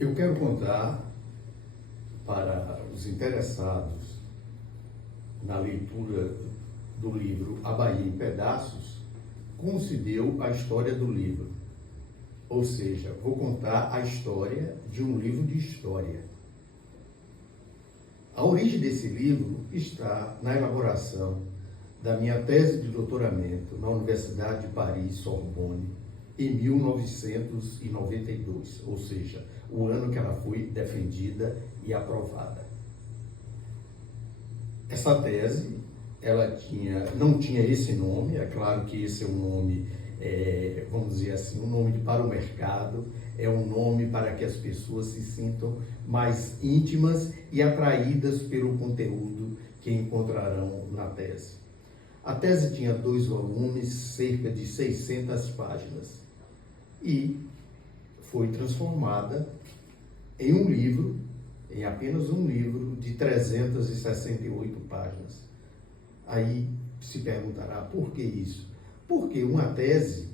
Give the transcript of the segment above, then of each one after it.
Eu quero contar para os interessados na leitura do livro A Bahia em Pedaços, como se deu a história do livro. Ou seja, vou contar a história de um livro de história. A origem desse livro está na elaboração da minha tese de doutoramento na Universidade de Paris, Sorbonne, em 1992, ou seja, o ano que ela foi defendida e aprovada. Essa tese, não tinha esse nome, é claro que esse é um nome, vamos dizer assim, um nome para o mercado, é um nome para que as pessoas se sintam mais íntimas e atraídas pelo conteúdo que encontrarão na tese. A tese tinha 2 volumes, cerca de 600 páginas, e foi transformada em um livro, em apenas um livro de 368 páginas. Aí se perguntará, por que isso? Porque uma tese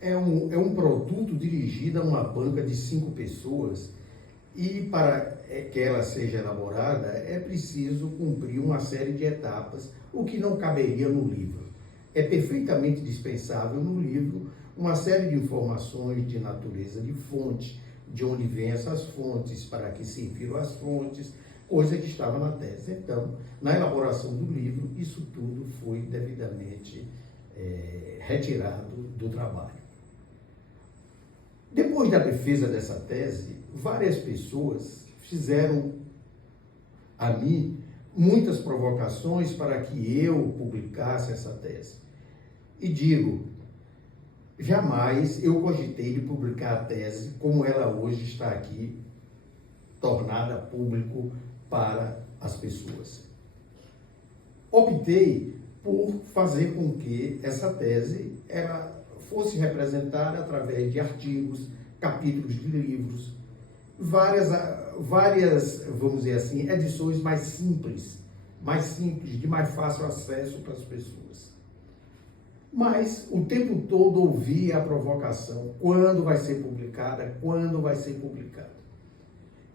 é um produto dirigido a uma banca de 5 pessoas e para que ela seja elaborada é preciso cumprir uma série de etapas, o que não caberia no livro. É perfeitamente dispensável no livro uma série de informações de natureza de fonte, de onde vêm essas fontes, para que serviram as fontes, coisa que estava na tese. Então, na elaboração do livro, isso tudo foi devidamente retirado do trabalho. Depois da defesa dessa tese, várias pessoas fizeram a mim muitas provocações para que eu publicasse essa tese. E digo, jamais eu cogitei de publicar a tese como ela hoje está aqui, tornada público para as pessoas. Optei por fazer com que essa tese fosse representada através de artigos, capítulos de livros, várias, vamos dizer assim, edições mais simples, de mais fácil acesso para as pessoas. Mas o tempo todo ouvia a provocação, quando vai ser publicada, quando vai ser publicada.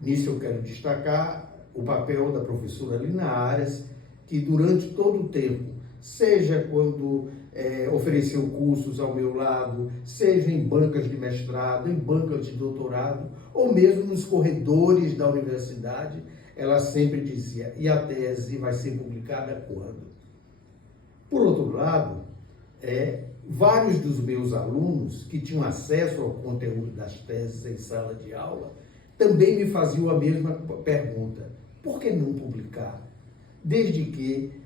Nisso eu quero destacar o papel da professora Lina Arias, que durante todo o tempo, seja quando ofereceu cursos ao meu lado, seja em bancas de mestrado, em bancas de doutorado, ou mesmo nos corredores da universidade, ela sempre dizia, e a tese vai ser publicada quando? Por outro lado, vários dos meus alunos que tinham acesso ao conteúdo das teses em sala de aula também me faziam a mesma pergunta: por que não publicar? Desde que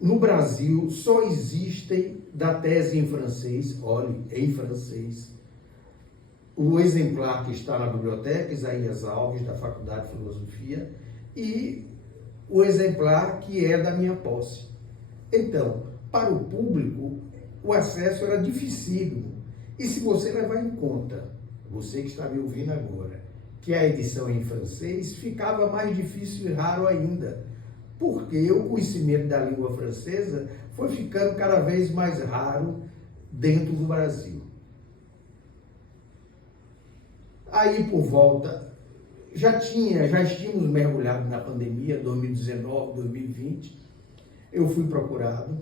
no Brasil só existem da tese em francês, olhe, em francês, o exemplar que está na biblioteca Isaías Alves, da Faculdade de Filosofia, e o exemplar que é da minha posse. Então, para o público, o acesso era dificílimo. E se você levar em conta, você que está me ouvindo agora, que a edição em francês ficava mais difícil e raro ainda, porque o conhecimento da língua francesa foi ficando cada vez mais raro dentro do Brasil. Aí, por volta, já tínhamos mergulhado na pandemia, 2019, 2020, eu fui procurado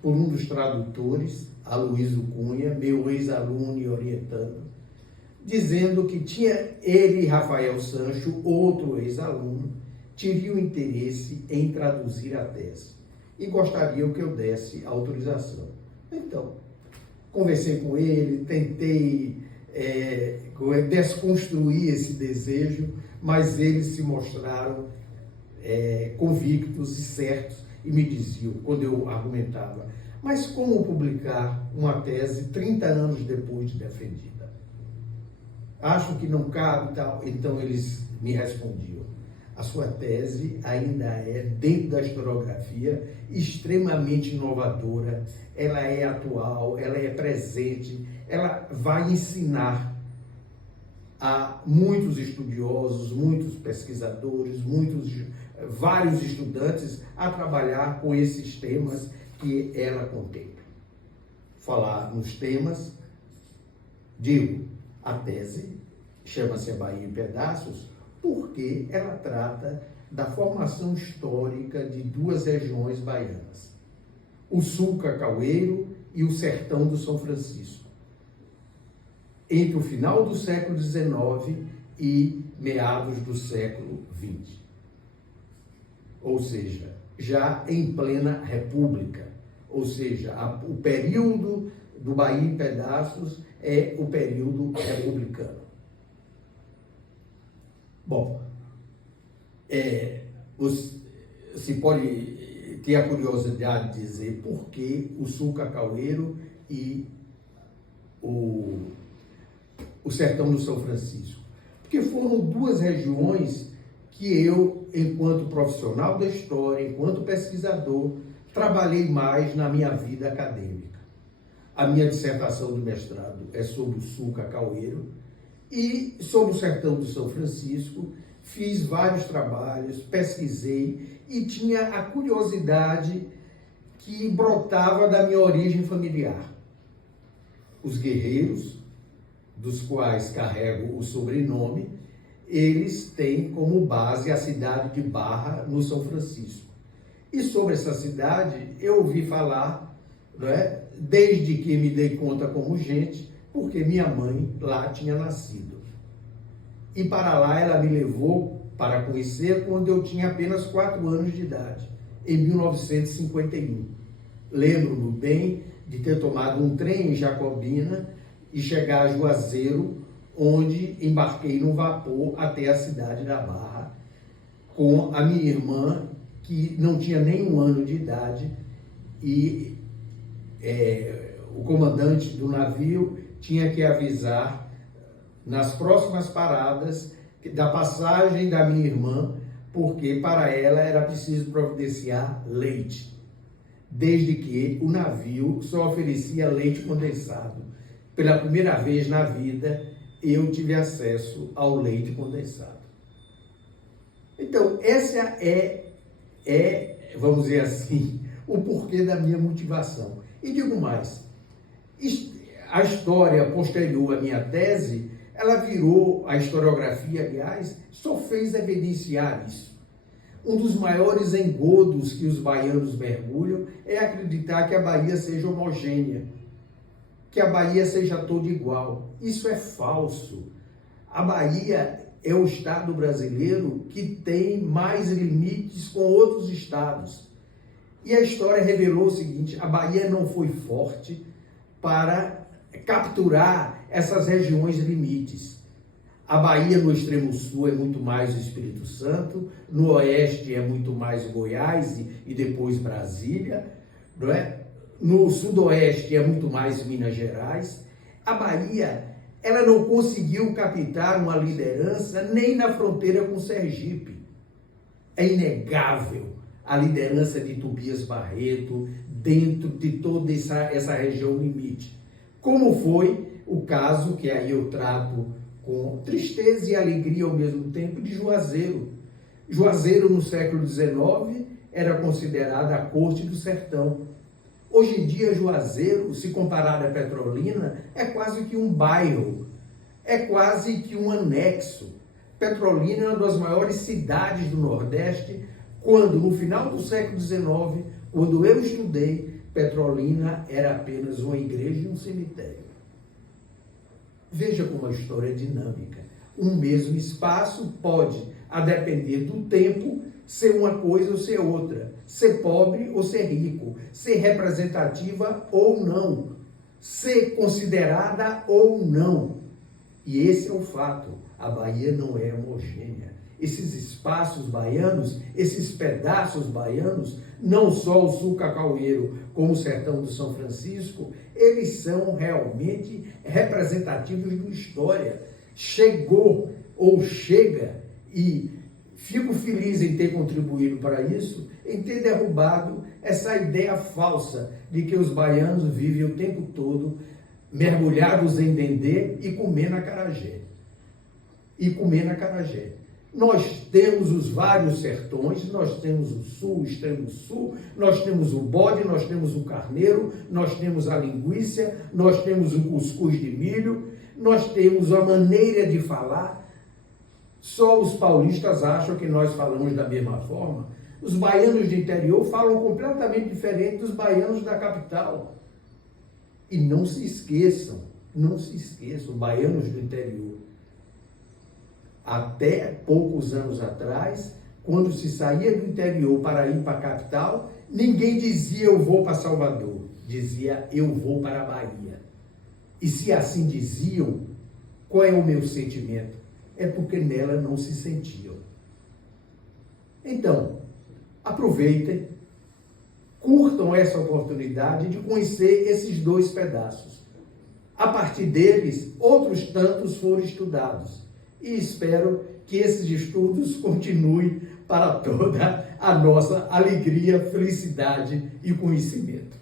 por um dos tradutores, Aloysio Cunha, meu ex-aluno e orientando, dizendo que tinha ele e Rafael Sancho, outro ex-aluno, teriam interesse em traduzir a tese e gostariam que eu desse autorização. Então, conversei com ele, tentei desconstruir esse desejo, mas eles se mostraram convictos e certos e me diziam, quando eu argumentava, mas como publicar uma tese 30 anos depois de defendida? Acho que não cabe e tal. Então eles me respondiam, a sua tese ainda é, dentro da historiografia, extremamente inovadora, ela é atual, ela é presente, ela vai ensinar a muitos estudiosos, muitos pesquisadores, vários estudantes a trabalhar com esses temas que ela contempla. Falar nos temas, digo, a tese chama-se a Bahia em Pedaços, porque ela trata da formação histórica de duas regiões baianas, o sul cacaueiro e o sertão do São Francisco, entre o final do século XIX e meados do século XX. Ou seja, já em plena república, ou seja, o período do Bahia em Pedaços é o período republicano. Bom, se pode ter a curiosidade de dizer por que o sul cacaueiro e o sertão do São Francisco. Porque foram duas regiões que eu, enquanto profissional da história, enquanto pesquisador, trabalhei mais na minha vida acadêmica. A minha dissertação de mestrado é sobre o sul cacaueiro e sobre o sertão do São Francisco. Fiz vários trabalhos, pesquisei e tinha a curiosidade que brotava da minha origem familiar. Os guerreiros, dos quais carrego o sobrenome, eles têm como base a cidade de Barra, no São Francisco. E sobre essa cidade eu ouvi falar, né, desde que me dei conta como gente, porque minha mãe lá tinha nascido. E para lá ela me levou para conhecer quando eu tinha apenas 4 anos de idade, em 1951. Lembro-me bem de ter tomado um trem em Jacobina e chegar a Juazeiro, onde embarquei no vapor até a cidade da Barra, com a minha irmã, que não tinha nem 1 ano de idade, e o comandante do navio tinha que avisar nas próximas paradas da passagem da minha irmã, porque para ela era preciso providenciar leite, desde que o navio só oferecia leite condensado. Pela primeira vez na vida, eu tive acesso ao leite condensado. Então, essa vamos dizer assim, o porquê da minha motivação. E digo mais, a história posterior à minha tese, ela virou, a historiografia, aliás, só fez evidenciar isso. Um dos maiores engodos que os baianos mergulham é acreditar que a Bahia seja homogênea, que a Bahia seja toda igual. Isso é falso. A Bahia é o estado brasileiro que tem mais limites com outros estados. E a história revelou o seguinte: a Bahia não foi forte para capturar essas regiões limites. A Bahia no extremo sul é muito mais o Espírito Santo, no oeste é muito mais Goiás e depois Brasília, não é? No sudoeste é muito mais Minas Gerais. A Bahia, ela não conseguiu captar uma liderança nem na fronteira com Sergipe. É inegável a liderança de Tobias Barreto dentro de toda essa região limite. Como foi o caso, que aí eu trato com tristeza e alegria ao mesmo tempo, de Juazeiro. Juazeiro, no século XIX, era considerada a corte do sertão. Hoje em dia, Juazeiro, se comparado a Petrolina, é quase que um bairro, é quase que um anexo. Petrolina é uma das maiores cidades do Nordeste, quando, no final do século XIX, quando eu estudei, Petrolina era apenas uma igreja e um cemitério. Veja como a história é dinâmica. Um mesmo espaço pode, a depender do tempo, ser uma coisa ou ser outra, ser pobre ou ser rico, ser representativa ou não, ser considerada ou não. E esse é o fato. A Bahia não é homogênea. Esses espaços baianos, esses pedaços baianos, não só o sul cacaueiro, como o sertão do São Francisco, eles são realmente representativos de uma história. Chegou ou chega, e fico feliz em ter contribuído para isso, em ter derrubado essa ideia falsa de que os baianos vivem o tempo todo mergulhados em dendê e comendo acarajé. Nós temos os vários sertões, nós temos o sul, o extremo sul, nós temos o bode, nós temos o carneiro, nós temos a linguiça, nós temos o cuscuz de milho, nós temos uma maneira de falar, só os paulistas acham que nós falamos da mesma forma. Os baianos do interior falam completamente diferente dos baianos da capital. E não se esqueçam, baianos do interior. Até poucos anos atrás, quando se saía do interior para ir para a capital, ninguém dizia eu vou para Salvador, dizia eu vou para a Bahia. E se assim diziam, qual é o meu sentimento? É porque nela não se sentiam. Então, aproveitem, curtam essa oportunidade de conhecer esses dois pedaços. A partir deles, outros tantos foram estudados. E espero que esses estudos continuem para toda a nossa alegria, felicidade e conhecimento.